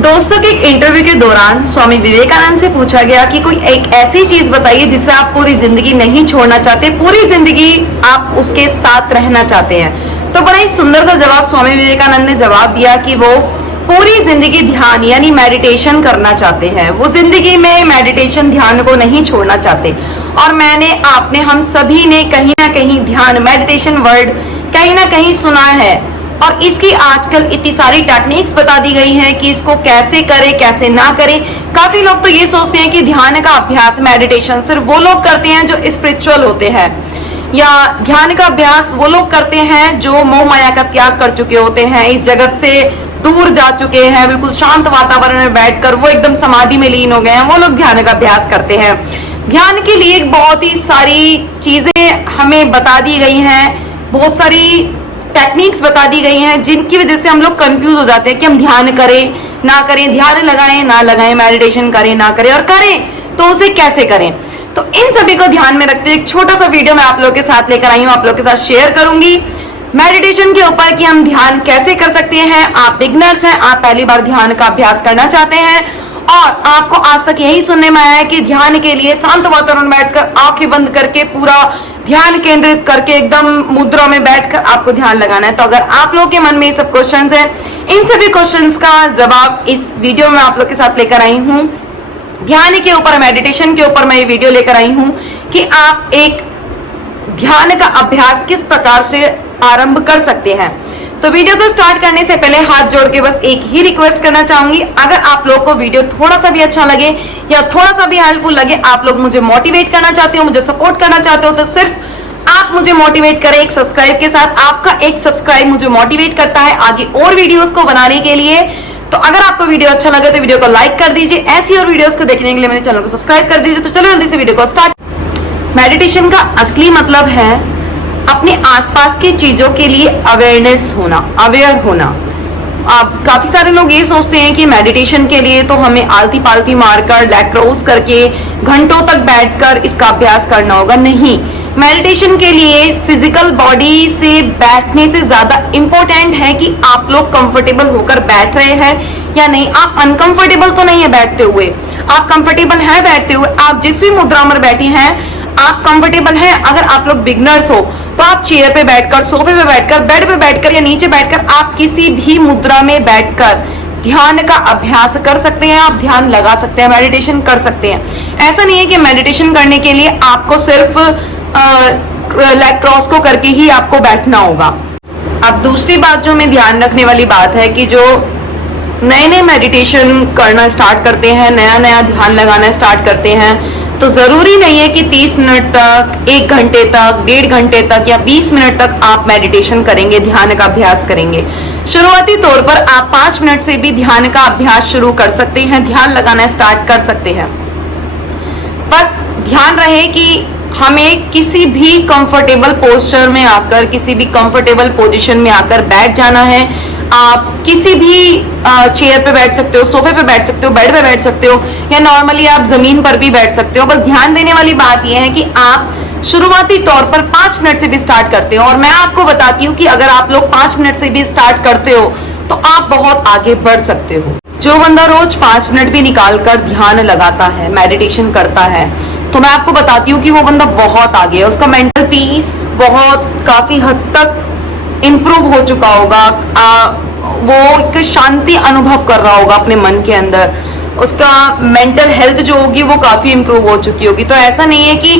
दोस्तों के एक इंटरव्यू के दौरान स्वामी विवेकानंद से पूछा गया कि कोई एक ऐसी चीज बताइए जिसे आप पूरी जिंदगी नहीं छोड़ना चाहते, पूरी जिंदगी आप उसके साथ रहना चाहते हैं। तो बड़ा ही सुंदर सा जवाब स्वामी विवेकानंद ने जवाब दिया कि वो पूरी जिंदगी ध्यान यानी मेडिटेशन करना चाहते हैं। वो जिंदगी में मेडिटेशन ध्यान को नहीं छोड़ना चाहते। और मैंने, आपने, हम सभी ने कहीं ना कहीं ध्यान मेडिटेशन वर्ड कहीं ना कहीं सुना है और इसकी आजकल इतनी सारी टेक्निक्स बता दी गई हैं कि इसको कैसे करें कैसे ना करें। काफी लोग तो ये सोचते हैं कि ध्यान का अभ्यास मेडिटेशन सिर्फ वो लोग करते हैं जो स्पिरिचुअल होते हैं, या ध्यान का अभ्यास वो लोग करते हैं जो मोह माया का त्याग कर चुके होते हैं, इस जगत से दूर जा चुके हैं, बिल्कुल शांत वातावरण में बैठकर वो एकदम समाधि में लीन हो गए हैं, वो लोग ध्यान का अभ्यास करते हैं। ध्यान के लिए बहुत ही सारी चीजें हमें बता दी गई हैं, बहुत सारी टेक्निक्स बता दी गई हैं जिनकी वजह से हम लोग कंफ्यूज हो जाते हैं कि हम ध्यान करें ना करें, ध्यान लगाएं ना लगाएं, मेडिटेशन करें ना करें, और करें तो उसे कैसे करें। तो इन सभी को ध्यान में रखते हुए एक छोटा सा वीडियो मैं आप लोग के साथ लेकर आई हूँ, आप लोग के साथ शेयर करूंगी मेडिटेशन के ऊपर कि हम ध्यान कैसे कर सकते हैं। आप बिगनर्स हैं, आप पहली बार ध्यान का अभ्यास करना चाहते हैं और आपको आज तक यही सुनने में आया है कि ध्यान के लिए शांत वातावरण में बैठकर आंखें बंद करके पूरा ध्यान केंद्रित करके एकदम मुद्रा में बैठकर आपको ध्यान लगाना है। तो अगर आप लोगों के मन में ये सब क्वेश्चंस हैं, इन सभी क्वेश्चंस का जवाब इस वीडियो में आप लोग के साथ लेकर आई हूँ। ध्यान के ऊपर, मेडिटेशन के ऊपर मैं ये वीडियो लेकर आई हूँ कि आप एक ध्यान का अभ्यास किस प्रकार से आरंभ कर सकते हैं। तो वीडियो को स्टार्ट करने से पहले हाथ जोड़ के बस एक ही रिक्वेस्ट करना चाहूंगी, अगर आप लोगों को वीडियो थोड़ा सा भी अच्छा लगे या थोड़ा सा भी हेल्पफुल लगे, आप लोग मुझे मोटिवेट करना चाहते हो, मुझे सपोर्ट करना चाहते हो, तो सिर्फ आप मुझे मोटिवेट करें एक सब्सक्राइब के साथ। आपका एक सब्सक्राइब मुझे मोटिवेट करता है आगे और वीडियोस को बनाने के लिए। तो अगर आपको वीडियो अच्छा लगे तो वीडियो को लाइक कर दीजिए, ऐसी और वीडियोस को देखने के लिए मेरे चैनल को सब्सक्राइब कर दीजिए। तो चलो जल्दी से वीडियो को स्टार्ट। मेडिटेशन का असली मतलब है अपने आसपास की चीजों के लिए अवेयरनेस होना, अवेयर होना। अब काफी सारे लोग ये सोचते हैं कि मेडिटेशन के लिए तो हमें आलती पालती मारकर, लेग क्रॉस करके घंटों तक बैठकर इसका अभ्यास करना होगा। नहीं, मेडिटेशन के लिए फिजिकल बॉडी से बैठने से ज्यादा इंपॉर्टेंट है कि आप लोग कंफर्टेबल होकर बैठ रहे हैं या नहीं। आप अनकंफर्टेबल तो नहीं है बैठते हुए, आप कंफर्टेबल है बैठते हुए। आप जिस भी मुद्रा में बैठे हैं आप कंफर्टेबल हैं। अगर आप लोग बिगनर्स हो तो आप चेयर पे बैठकर, सोफे पे बैठकर, बेड पे बैठकर या नीचे बैठकर आप किसी भी मुद्रा में बैठकर ध्यान का अभ्यास कर सकते हैं, आप ध्यान लगा सकते हैं, मेडिटेशन कर सकते हैं। ऐसा नहीं है कि मेडिटेशन करने के लिए आपको सिर्फ लेग क्रॉस को करके ही आपको बैठना होगा। अब दूसरी बात जो हमें ध्यान रखने वाली बात है कि जो नए नए मेडिटेशन करना स्टार्ट करते हैं, नया नया ध्यान लगाना स्टार्ट करते हैं, तो जरूरी नहीं है कि 30 मिनट तक, 1 घंटे तक, 1.5 घंटे तक या 20 मिनट तक आप मेडिटेशन करेंगे, ध्यान का अभ्यास करेंगे। शुरुआती तौर पर आप 5 मिनट से भी ध्यान का अभ्यास शुरू कर सकते हैं, ध्यान लगाना स्टार्ट कर सकते हैं। बस ध्यान रहे कि हमें किसी भी कंफर्टेबल पोस्चर में आकर, किसी भी कंफर्टेबल पोजीशन में आकर बैठ जाना है। आप किसी भी चेयर पे बैठ सकते हो, सोफे पे बैठ सकते हो, बेड पे बैठ सकते हो, या नॉर्मली आप जमीन पर भी बैठ सकते हो। बस ध्यान देने वाली बात यह है कि आप शुरुआती तौर पर 5 मिनट से भी स्टार्ट करते हो। और मैं आपको बताती हूँ कि अगर आप लोग 5 मिनट से भी स्टार्ट करते हो तो आप बहुत आगे बढ़ सकते हो। जो बंदा रोज 5 मिनट भी निकाल कर ध्यान लगाता है, मेडिटेशन करता है, तो मैं आपको बताती हूँ कि वो बंदा बहुत आगे है। उसका मेंटल पीस बहुत काफी हद तक इम्प्रूव हो चुका होगा। वो एक शांति अनुभव कर रहा होगा अपने मन के अंदर। उसका मेंटल हेल्थ जो होगी वो काफी इम्प्रूव हो चुकी होगी। तो ऐसा नहीं है कि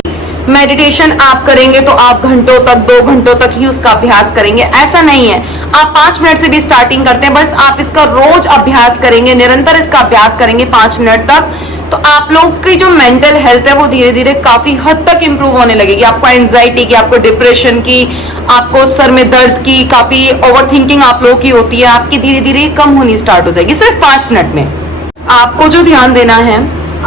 मेडिटेशन आप करेंगे तो आप घंटों तक, 2 घंटों तक ही उसका अभ्यास करेंगे, ऐसा नहीं है। आप 5 मिनट से भी स्टार्टिंग करते हैं, बस आप इसका रोज अभ्यास करेंगे, निरंतर इसका अभ्यास करेंगे 5 मिनट तक, तो आप लोग की जो मेंटल हेल्थ है वो धीरे धीरे काफी हद तक इंप्रूव होने लगेगी। आपको एंजाइटी की, आपको डिप्रेशन की, आपको सर में दर्द की, काफी ओवरथिंकिंग आप लोगों की होती है, आपकी धीरे धीरे कम होनी स्टार्ट हो जाएगी सिर्फ 5 मिनट में। आपको जो ध्यान देना है,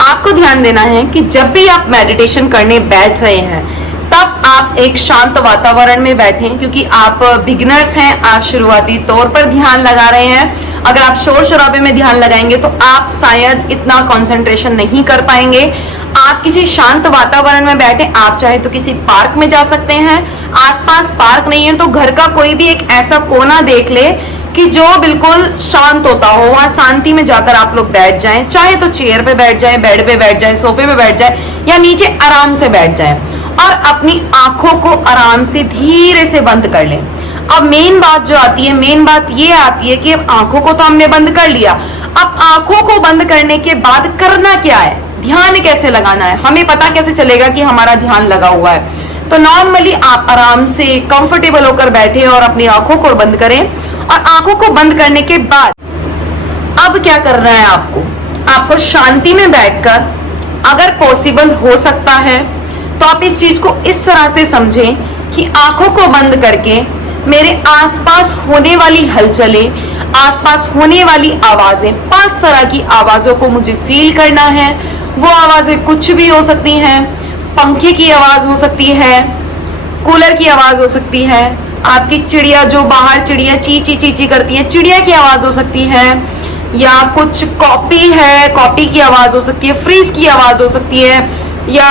आपको ध्यान देना है कि जब भी आप मेडिटेशन करने बैठ रहे हैं तब आप एक शांत वातावरण में बैठें, क्योंकि आप बिगिनर्स हैं, आप शुरुआती तौर पर ध्यान लगा रहे हैं। अगर आप शोर शराबे में ध्यान लगाएंगे तो आप शायद इतना कंसंट्रेशन नहीं कर पाएंगे। आप किसी शांत वातावरण में बैठे, आप चाहे तो किसी पार्क में जा सकते हैं, आसपास पार्क नहीं है तो घर का कोई भी एक ऐसा कोना देख ले कि जो बिल्कुल शांत होता हो, वहां शांति में जाकर आप लोग बैठ जाएं, चाहे तो चेयर पे बैठ जाएं, बेड पे बैठ जाएं, सोफे पे बैठ जाएं या नीचे आराम से बैठ जाएं और अपनी आंखों को आराम से धीरे से बंद कर लें। अब मेन बात जो आती है, मेन बात ये आती है कि अब आंखों को तो हमने बंद कर लिया, अब आंखों को बंद करने के बाद करना क्या है, ध्यान कैसे लगाना है, हमें पता कैसे चलेगा कि हमारा ध्यान लगा हुआ है। तो नॉर्मली आप आराम से कंफर्टेबल होकर बैठे और अपनी आंखों को बंद करें और आंखों को बंद करने के बाद अब क्या करना है आपको शांति में बैठकर, अगर पॉसिबल हो सकता है तो आप इस चीज को इस तरह से समझें कि आंखों को बंद करके मेरे आसपास होने वाली हलचलें, आसपास होने वाली आवाजें, 5 तरह की आवाजों को मुझे फील करना है। वो आवाजें कुछ भी हो सकती हैं, पंखे की आवाज हो सकती है, कूलर की आवाज हो सकती है, आपकी चिड़िया जो बाहर चिड़िया ची ची ची ची करती है, चिड़िया की आवाज हो सकती है, या कुछ कॉपी है, कॉपी की आवाज हो सकती है, फ्रिज की आवाज हो सकती है, या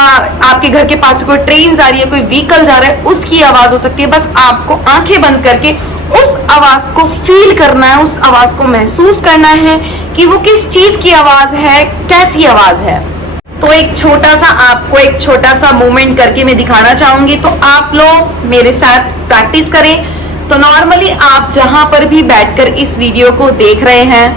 आपके घर के पास कोई ट्रेन जा रही है, कोई व्हीकल जा रहा है, उसकी आवाज हो सकती है। बस आपको आंखें बंद करके उस आवाज को फील करना है, उस आवाज को महसूस करना है कि वो किस चीज की आवाज है, कैसी आवाज है। तो एक छोटा सा मूवमेंट करके मैं दिखाना चाहूंगी, तो आप लोग मेरे साथ प्रैक्टिस करें। तो नॉर्मली आप जहां पर भी बैठकर इस वीडियो को देख रहे हैं,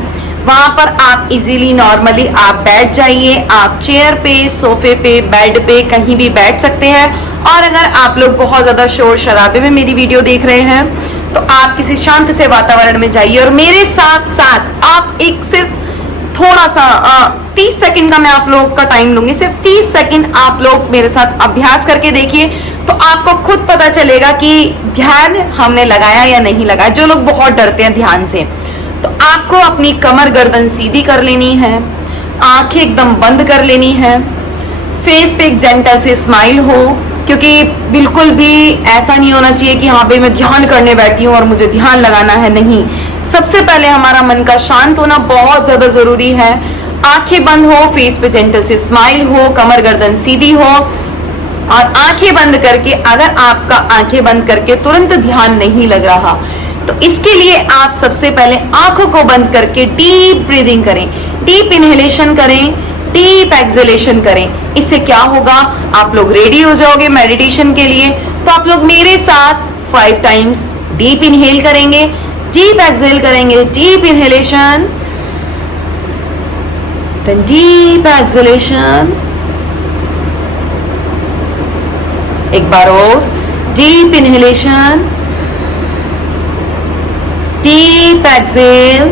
वहां पर आप इजीली नॉर्मली आप बैठ जाइए। आप चेयर पे, सोफे पे, बेड पे कहीं भी बैठ सकते हैं। और अगर आप लोग बहुत ज्यादा शोर शराबे में मेरी वीडियो देख रहे हैं तो आप किसी शांत से वातावरण में जाइए और मेरे साथ साथ आप एक सिर्फ थोड़ा सा 30 सेकंड का मैं आप लोग का टाइम लूंगी, सिर्फ 30 सेकंड आप लोग मेरे साथ अभ्यास करके देखिए, तो आपको खुद पता चलेगा कि ध्यान हमने लगाया या नहीं लगाया। जो लोग बहुत डरते हैं ध्यान से, तो आपको अपनी कमर गर्दन सीधी कर लेनी है, आंखें एकदम बंद कर लेनी है, फेस पे एक जेंटल से स्माइल हो, क्योंकि बिल्कुल भी ऐसा नहीं होना चाहिए कि हाँ भाई मैं ध्यान करने बैठी हूँ और मुझे ध्यान लगाना है। नहीं, सबसे पहले हमारा मन का शांत होना बहुत ज्यादा जरूरी है। आंखें बंद हो, फेस पे जेंटल से स्माइल हो, कमर गर्दन सीधी हो और आंखें बंद करके, अगर आपका आंखें बंद करके तुरंत ध्यान नहीं लग रहा तो इसके लिए आप सबसे पहले आंखों को बंद करके डीप ब्रीदिंग करें, डीप इनहेलेशन करें, डीप एक्सहेलेशन करें। इससे क्या होगा, आप लोग रेडी हो जाओगे मेडिटेशन के लिए। तो आप लोग मेरे साथ 5 टाइम्स डीप इनहेल करेंगे, डीप एक्सहेल करेंगे, deep inhalation, then deep exhalation, एक बार और deep inhalation, deep exhale,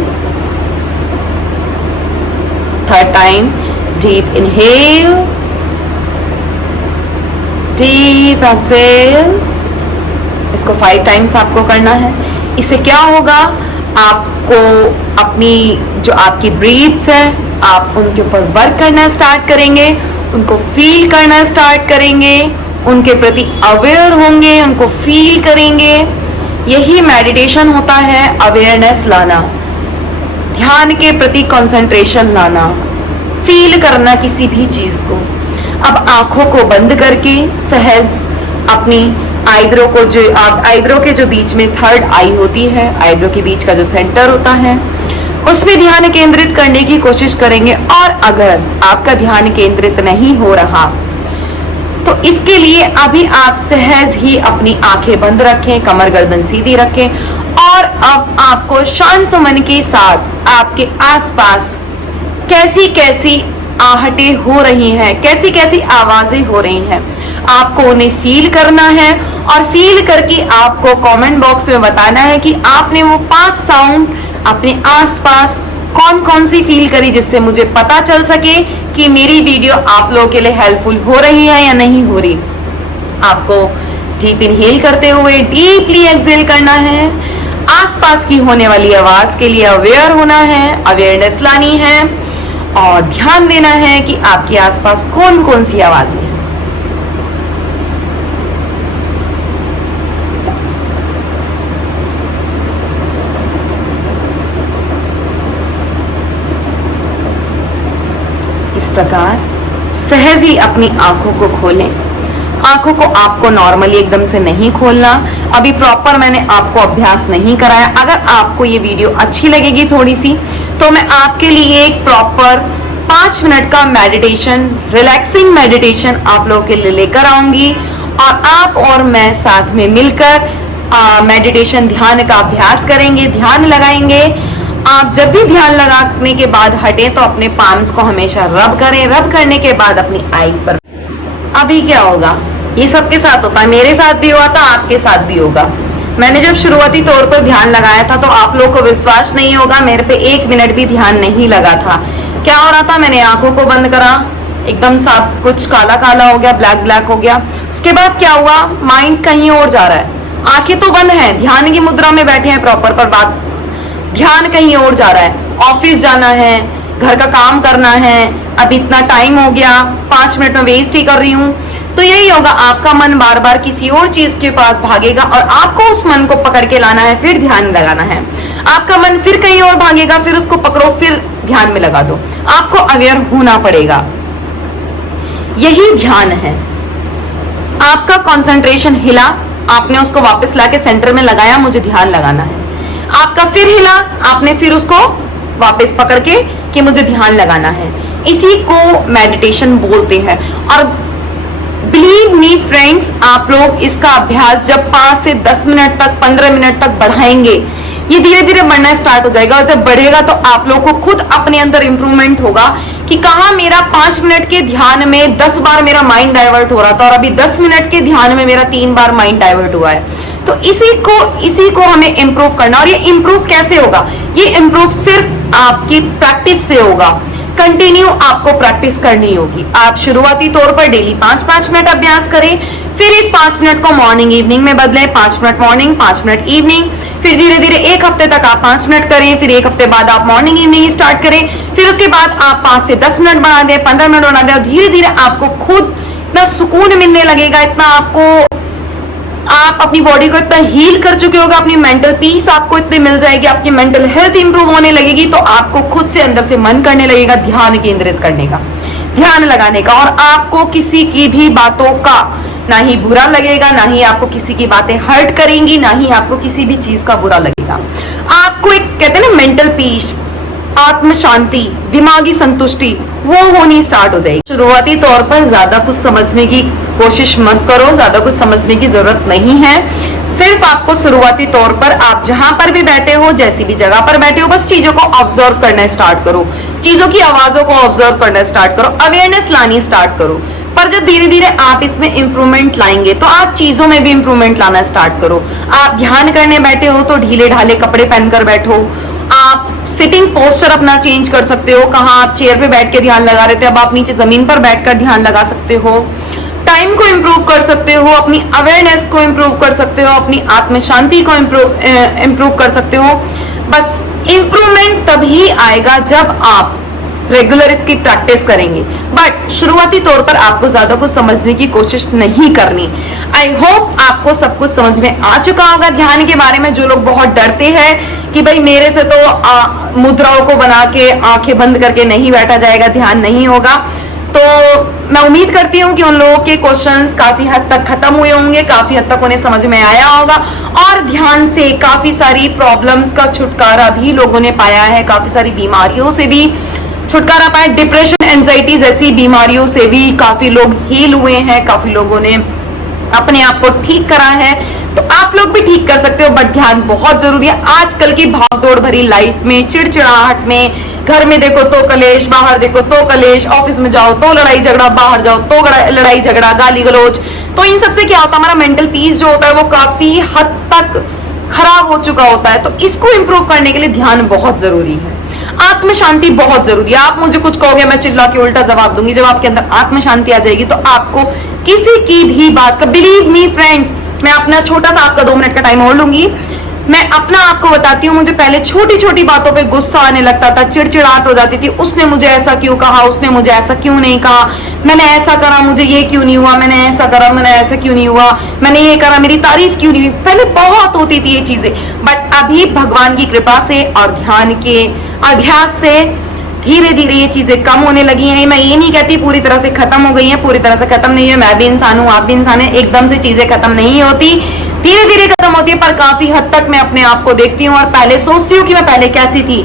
third time deep inhale, deep exhale. इसको 5 टाइम्स आपको करना है। इससे क्या होगा, आपको अपनी जो आपकी ब्रीथ्स है आप उनके ऊपर वर्क करना स्टार्ट करेंगे, उनको फील करना स्टार्ट करेंगे, उनके प्रति अवेयर होंगे, उनको फील करेंगे। यही मेडिटेशन होता है, अवेयरनेस लाना, ध्यान के प्रति कंसंट्रेशन लाना, फील करना किसी भी चीज को। अब आंखों को बंद करके सहज अपनी आईब्रो को, जो आईब्रो के जो बीच में थर्ड आई होती है, आईब्रो के बीच का जो सेंटर होता है, उसमें ध्यान केंद्रित करने की कोशिश करेंगे। और अगर आपका ध्यान केंद्रित नहीं हो रहा तो इसके लिए अभी आप सहज ही अपनी आंखें बंद रखें, कमर गर्दन सीधी रखें और अब आपको शांत मन के साथ आपके आसपास कैसी कैसी आहटें हो रही हैं, कैसी कैसी आवाजें हो रही हैं, आपको उन्हें फील करना है। और फील करके आपको कमेंट बॉक्स में बताना है कि आपने वो 5 साउंड अपने आसपास कौन कौन सी फील करी, जिससे मुझे पता चल सके कि मेरी वीडियो आप लोगों के लिए हेल्पफुल हो रही है या नहीं हो रही। आपको डीप इनहेल करते हुए डीपली एक्सहेल करना है, आसपास की होने वाली आवाज के लिए अवेयर होना है, अवेयरनेस लानी है और ध्यान देना है कि आपके आसपास कौन कौन सी आवाजें हैं। इस प्रकार सहज ही अपनी आंखों को खोलें, आंखों को आपको नॉर्मली एकदम से नहीं खोलना। अभी प्रॉपर मैंने आपको अभ्यास नहीं कराया। अगर आपको ये वीडियो अच्छी लगेगी थोड़ी सी, तो मैं आपके लिए एक प्रॉपर 5 मिनट का मेडिटेशन, रिलैक्सिंग मेडिटेशन आप लोगों के लिए लेकर आऊंगी और आप और मैं साथ में मिलकर मेडिटेशन, ध्यान का अभ्यास करेंगे, ध्यान लगाएंगे। आप जब भी ध्यान लगाने के बाद हटें तो अपने पाम्स को हमेशा रब करें। रब करने के बाद अपनी आईज पर। अभी क्या होगा, ये सबके साथ होता है, मेरे साथ भी हुआ था, आपके साथ भी होगा। मैंने जब शुरुआती तौर पर ध्यान लगाया था तो आप लोगों को विश्वास नहीं होगा, मेरे पे 1 मिनट भी ध्यान नहीं लगा था। क्या हो रहा था, मैंने आंखों को बंद करा, एकदम सब कुछ काला काला हो गया, ब्लैक ब्लैक हो गया। उसके बाद क्या हुआ, माइंड कहीं और जा रहा है, आंखें तो बंद हैं, ध्यान की मुद्रा में बैठे हैं प्रॉपर, पर बात ध्यान कहीं और जा रहा है। ऑफिस जाना है, घर का काम करना है, अभी इतना टाइम हो गया, 5 मिनट में वेस्ट ही कर रही हूँ। तो यही होगा, आपका मन बार बार किसी और चीज के पास भागेगा और आपको उस मन को पकड़ के लाना है, फिर ध्यान लगाना है। आपका मन फिर कहीं और भागेगा, फिर उसको पकड़ो, फिर ध्यान में लगा दो। आपको अवेयर होना पड़ेगा, यही ध्यान है। आपका कंसंट्रेशन हिला, आपने उसको वापस लाके सेंटर में लगाया, मुझे ध्यान लगाना है। आपका फिर हिला, आपने फिर उसको वापस पकड़ के कि मुझे ध्यान लगाना है। इसी को मेडिटेशन बोलते हैं। और बिलीव मी फ्रेंड्स, आप लोग इसका अभ्यास जब 5 से 10 मिनट तक, 15 मिनट तक बढ़ाएंगे, ये धीरे धीरे बढ़ना स्टार्ट हो जाएगा। और जब बढ़ेगा तो आप लोग को खुद अपने अंदर इंप्रूवमेंट होगा कि कहाँ मेरा 5 मिनट के ध्यान में 10 बार मेरा माइंड डाइवर्ट हो रहा था और अभी 10 मिनट के ध्यान में मेरा 3 बार माइंड डाइवर्ट हुआ है। तो इसी को हमें इंप्रूव करना। और ये इंप्रूव कैसे होगा, ये इंप्रूव सिर्फ आपकी प्रैक्टिस से होगा। कंटिन्यू आपको प्रैक्टिस करनी होगी। आप शुरुआती तौर पर डेली 5-5 मिनट अभ्यास करें, फिर इस 5 मिनट को मॉर्निंग इवनिंग में बदलें, 5 मिनट मॉर्निंग, 5 मिनट इवनिंग, फिर धीरे धीरे 1 हफ्ते तक आप 5 मिनट करें, फिर 1 हफ्ते बाद आप मॉर्निंग इवनिंग स्टार्ट करें, फिर उसके बाद आप 5 से 10 मिनट बढ़ा दें, 15 मिनट बढ़ा दें। और धीरे धीरे आपको खुद इतना सुकून मिलने लगेगा, इतना आप अपनी बॉडी को इतना हील कर चुके होगा, अपनी मेंटल पीस आपको इतनी मिल जाएगी, आपकी मेंटल हेल्थ इंप्रूव होने लगेगी। तो आपको खुद से अंदर से मन करने लगेगा ध्यान केंद्रित करने का, ध्यान लगाने का। और आपको किसी की भी बातों का ना ही बुरा लगेगा, ना ही आपको किसी की बातें हर्ट करेंगी, ना ही आपको किसी भी चीज का बुरा लगेगा। आपको एक कहते हैं ना मेंटल पीस, आत्म शांति, दिमागी संतुष्टि, वो होनी स्टार्ट हो जाएगी। शुरुआती तौर पर ज्यादा कुछ समझने की कोशिश मत करो, ज्यादा कुछ समझने की जरूरत नहीं है। सिर्फ आपको शुरुआती तौर पर आप जहां पर भी बैठे हो, जैसी भी जगह पर बैठे हो, बस चीजों को ऑब्जर्व करना स्टार्ट करो, चीजों की आवाजों को ऑब्जर्व करना स्टार्ट करो, अवेयरनेस लानी स्टार्ट करो। पर जब धीरे धीरे आप इसमें इंप्रूवमेंट लाएंगे तो आप चीजों में भी इंप्रूवमेंट लाना स्टार्ट करो। आप ध्यान करने बैठे हो तो ढीले ढाले कपड़े पहनकर बैठो। आप सिटिंग पोस्चर अपना चेंज कर सकते हो। कहाँ आप चेयर पे बैठ के ध्यान लगा रहे थे, अब आप नीचे जमीन पर बैठकर ध्यान लगा सकते हो। टाइम को इंप्रूव कर सकते हो, अपनी अवेयरनेस को इंप्रूव कर सकते हो, अपनी आत्म शांति को इंप्रूव कर सकते हो। बस इंप्रूवमेंट तभी आएगा जब आप रेगुलर इसकी प्रैक्टिस करेंगे। बट शुरुआती तौर पर आपको ज्यादा कुछ समझने की कोशिश नहीं करनी। आई होप आपको सब कुछ समझ में आ चुका होगा ध्यान के बारे में। जो लोग बहुत डरते हैं कि भाई मेरे से तो मुद्राओं को बना के आंखें बंद करके नहीं बैठा जाएगा, ध्यान नहीं होगा, तो मैं उम्मीद करती हूँ कि उन लोगों के क्वेश्चंस काफी हद तक खत्म हुए होंगे, काफी हद तक उन्हें समझ में आया होगा और ध्यान से काफी सारी प्रॉब्लम्स का छुटकारा भी लोगों ने पाया है, काफी सारी बीमारियों से भी छुटकारा पाया। डिप्रेशन, एंजाइटी जैसी बीमारियों से भी काफी लोग हील हुए हैं, काफी लोगों ने अपने आप को ठीक करा है। तो आप लोग भी ठीक कर सकते हो, बट ध्यान बहुत जरूरी है। आजकल की भागदौड़ भरी लाइफ में, चिड़चिड़ाहट में, घर में देखो तो कलेश, बाहर देखो तो कलेश, ऑफिस में जाओ तो लड़ाई झगड़ा, बाहर जाओ तो लड़ाई झगड़ा, गाली गलौज, तो इन सबसे क्या होता है, हमारा मेंटल पीस जो होता है वो काफी हद तक खराब हो चुका होता है। तो इसको इंप्रूव करने के लिए ध्यान बहुत जरूरी है, आत्म शांति बहुत जरूरी है। आप मुझे कुछ कहोगे, मैं चिल्ला के उल्टा जवाब दूंगी। जब आपके अंदर आत्म शांति आ जाएगी तो आपको किसी की भी बात का, बिलीव मी फ्रेंड्स, मैं अपना छोटा सा आपका 2 मिनट का टाइम और लूंगी। मैं अपना आपको बताती हूँ, मुझे पहले छोटी छोटी बातों पे गुस्सा आने लगता था, चिड़चिड़ाहट हो जाती थी। उसने मुझे ऐसा क्यों कहा, उसने मुझे ऐसा क्यों नहीं कहा, मैंने ऐसा करा मुझे ये क्यों नहीं हुआ, मैंने ऐसा करा मैंने ऐसा क्यों नहीं हुआ, मैंने ये करा मेरी तारीफ क्यों नहीं हुई। पहले बहुत होती थी ये चीजें, बट अभी भगवान की कृपा से और ध्यान के अभ्यास से धीरे धीरे ये चीजें कम होने लगी हैं। मैं ये नहीं कहती पूरी तरह से खत्म हो गई हैं, पूरी तरह से खत्म नहीं है। मैं भी इंसान हूँ, आप भी इंसान है, एकदम से चीजें खत्म नहीं होती, धीरे धीरे खत्म होती है। पर काफी हद तक मैं अपने आप को देखती हूँ और पहले सोचती हूँ कि मैं पहले कैसी थी।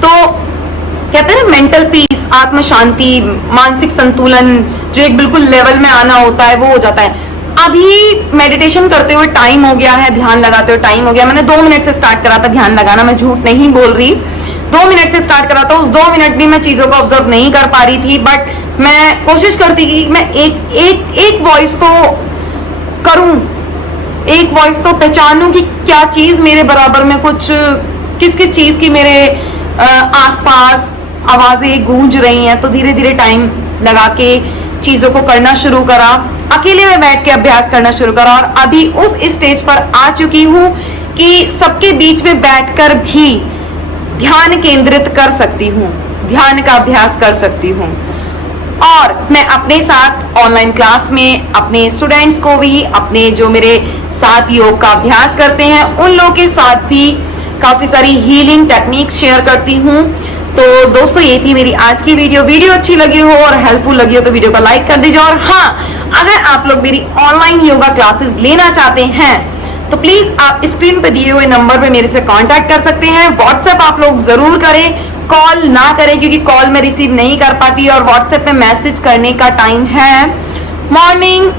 तो कहते हैं ना मेंटल पीस, आत्म शांति, मानसिक संतुलन जो एक बिल्कुल लेवल में आना होता है वो हो जाता है। अभी मेडिटेशन करते हुए टाइम हो गया है, ध्यान लगाते हुए टाइम हो गया। मैंने 2 मिनट से स्टार्ट करा था ध्यान लगाना, मैं झूठ नहीं बोल रही, 2 मिनट से स्टार्ट करा था। उस 2 मिनट भी मैं चीजों को ऑब्जर्व नहीं कर पा रही थी, बट मैं कोशिश करती कि मैं एक वॉइस को करूं, एक वॉइस तो पहचानूं कि क्या चीज मेरे बराबर में कुछ, किस किस चीज की मेरे आसपास आवाजें गूंज रही हैं। तो धीरे धीरे टाइम लगा के चीजों को करना शुरू करा, अकेले में बैठ के अभ्यास करना शुरू करा और अभी उस स्टेज पर आ चुकी हूं कि सबके बीच में बैठकर भी ध्यान केंद्रित कर सकती हूँ, ध्यान का अभ्यास कर सकती हूँ। और मैं अपने साथ ऑनलाइन क्लास में अपने स्टूडेंट्स को भी, अपने जो मेरे साथ योग का अभ्यास करते हैं उन लोगों के साथ भी काफी सारी हीलिंग टेक्निक्स शेयर करती हूँ। तो दोस्तों ये थी मेरी आज की वीडियो अच्छी लगी हो और हेल्पफुल लगी हो तो वीडियो को लाइक कर दीजिए। और हाँ, अगर आप लोग मेरी ऑनलाइन योगा क्लासेस लेना चाहते हैं तो प्लीज आप स्क्रीन पे दिए हुए नंबर पे मेरे से कांटेक्ट कर सकते हैं। व्हाट्सएप आप लोग जरूर करें, कॉल ना करें क्योंकि कॉल मैं रिसीव नहीं कर पाती और व्हाट्सएप पे मैसेज करने का टाइम है मॉर्निंग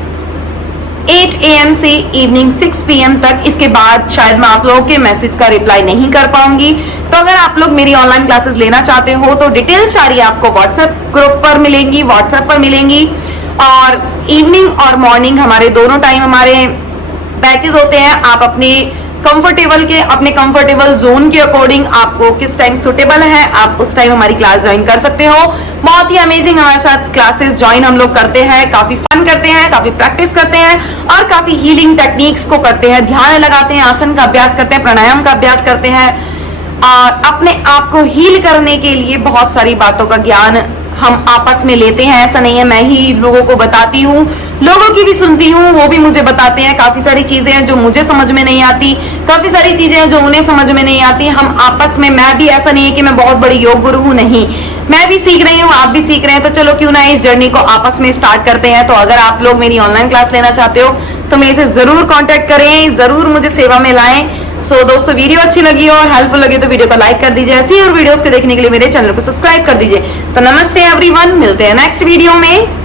8 AM से इवनिंग 6 PM तक। इसके बाद शायद मैं आप लोगों के मैसेज का रिप्लाई नहीं कर पाऊंगी। तो अगर आप लोग मेरी ऑनलाइन क्लासेस लेना चाहते हो तो डिटेल्स सारी आपको व्हाट्सएप ग्रुप पर मिलेंगी, व्हाट्सएप पर मिलेंगी। और इवनिंग और मॉर्निंग हमारे दोनों टाइम हमारे बैचेस होते हैं। आप अपने कंफर्टेबल जोन के अकॉर्डिंग आपको किस टाइम सुटेबल है आप उस टाइम हमारी क्लास ज्वाइन कर सकते हो। बहुत ही अमेजिंग हमारे साथ क्लासेस ज्वाइन हम लोग करते हैं, काफी फन करते हैं, काफी प्रैक्टिस करते हैं और काफी हीलिंग टेक्निक्स को करते हैं, ध्यान लगाते हैं, आसन का अभ्यास करते हैं, प्राणायाम का अभ्यास करते हैं और अपने आप को हील करने के लिए बहुत सारी बातों का ज्ञान हम आपस में लेते हैं। ऐसा नहीं है मैं ही लोगों को बताती हूँ, लोगों की भी सुनती हूँ, वो भी मुझे बताते हैं। काफी सारी चीजें हैं जो मुझे समझ में नहीं आती, काफी सारी चीजें हैं जो उन्हें समझ में नहीं आती। हम आपस में, मैं भी ऐसा नहीं है कि मैं बहुत बड़ी योग गुरु हूँ, नहीं, मैं भी सीख रही हूँ, आप भी सीख रहे हैं। तो चलो क्यों ना इस जर्नी को आपस में स्टार्ट करते हैं। तो अगर आप लोग मेरी ऑनलाइन क्लास लेना चाहते हो तो मेरे से जरूर कॉन्टेक्ट करें, जरूर मुझे सेवा में लाएं। सो दोस्तों वीडियो अच्छी लगी हो और हेल्पफुल लगी तो वीडियो को लाइक कर दीजिए। ऐसी और वीडियोस को देखने के लिए मेरे चैनल को सब्सक्राइब कर दीजिए। तो नमस्ते एवरीवन, मिलते हैं नेक्स्ट वीडियो में।